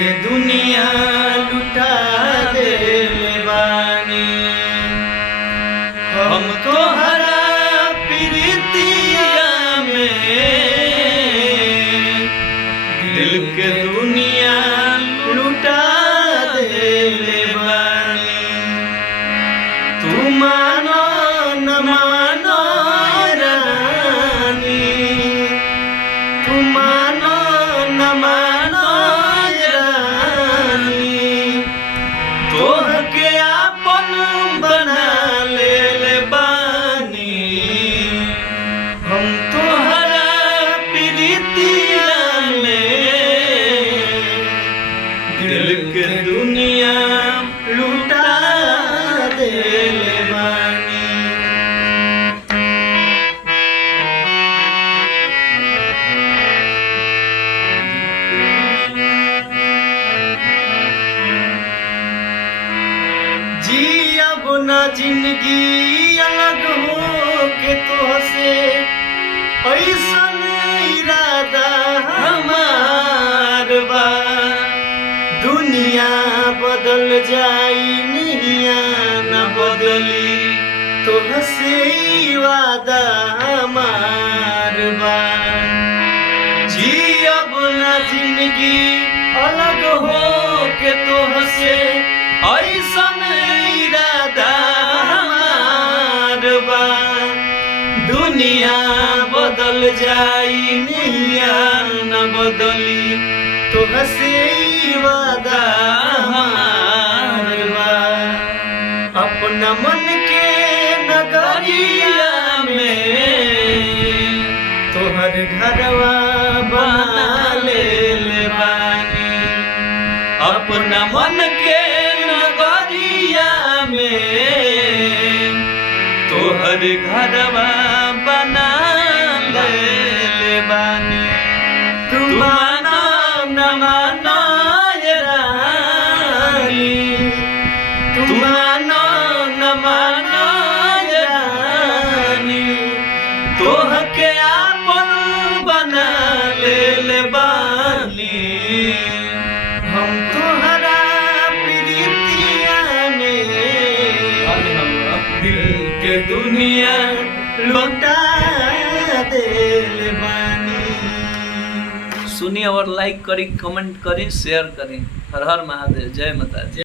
के दुनिया लुटा देले बानी। हम तोहरा प्रीतिया में दिल के दुनिया लुटा देले बानी। तू मानो न मानो रानी, तू मानो न मानो रानी, तोहके आपन बना लेले बानी। हम तोहरा प्रीतिया में दिल के दुनिया लुटा देले बानी। जी अब न जिंदगी अलग हो के तोहसे, ऐसन इरादा हमार बा। दुनिया बदल जाई निहिया न बदली, तोहसे वादा हमार बा। जी अब न जिंदगी अलग हो के तोहसे, ऐसन इरादा हमार बा। दुनिया बदल जाई निहिया न बदली, तोहसे वादा हमार बा। अपना मन के नगरिया में तोहर घरवा बना लेले बानी। अपना मन के नगरिया में तोहर घरवा बना लेले बानी। तू मानो न मानो रानी, तू मानो न मानो रानी, तोहके आपन बना लेले बानी। हम तोहरा प्रीतिया में दिल के दुनिया लुटा देले बानी। सुनिए और लाइक करी, कमेंट करी, शेयर करी। हर हर महादेव, जय माता दी।